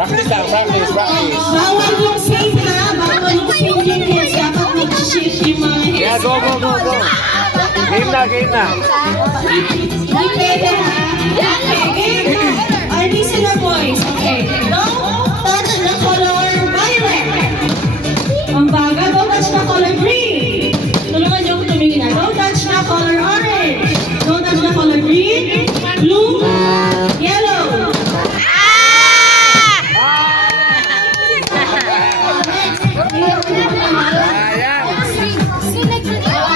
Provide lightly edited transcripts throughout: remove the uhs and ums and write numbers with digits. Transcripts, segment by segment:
Practice lang, practice, practice. Bawal yung safe ha. Bawal yung safe yung kids. Dapat mag-shift yung mga heads. Yeah, go, go, go, go. Game na, game na. Hindi pwede ha. Okay, game na. Or listen na boys. Okay. Don't touch the color violet. Ang baga, don't touch the color green. Tulungan niyo ako tumingin na. Don't touch the color orange. Don't touch the color green, blue, yellow. Ayan.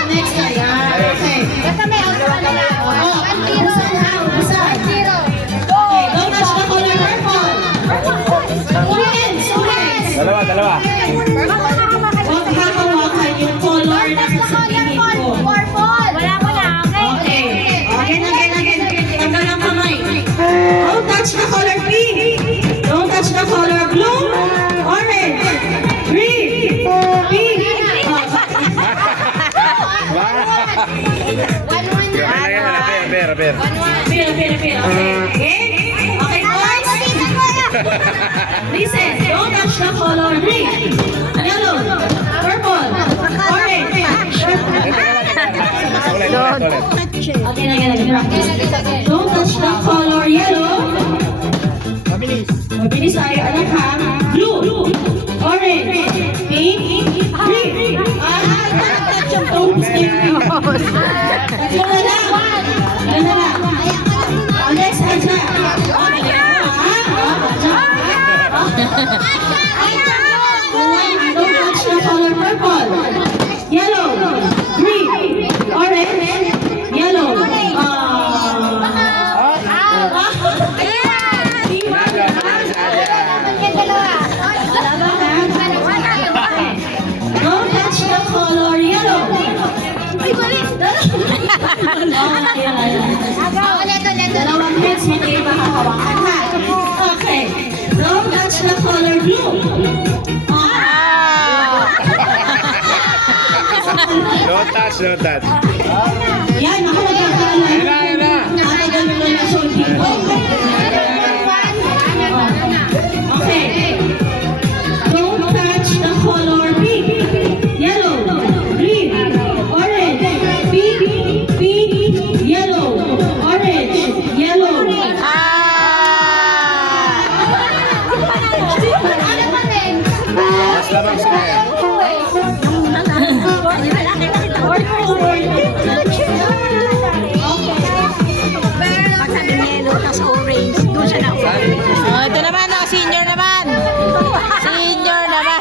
Next na yan. Okay. Okay, don't touch the color purple. Two hands, two hands. Dalawa, dalawa. Huwag hahawakan yung color na sasabihin ko. Okay. Again. Tanggal ang kamay. Don't touch the color pink. Don't touch the color blue, orange, green, pink. Pera. Pila. Okay. Okay, boys. Listen. Don't touch the color green, yellow, purple, orange. Again. Practice. Don't touch the color yellow. Mabilis tayo, anak ha. Blue, orange, pink, green. Don't skip. Tatlo na lang. Next, Aja. Don't touch the color purple. Yellow, green, orange, yellow. Don't touch the color yellow. Dalawang heads mo kayo makahawakan ha. Okay. Don't touch the color blue. Don't touch, don't touch. Yan, ako nagkakala. Ayan na. Nakatagal mo na yung solving ko. Okay. Don't touch the color pink, yellow, green, orange, pink, yellow, orange, yellow. Mas lamang sila yan. Oh, ito naman, senior naman. Senior naman.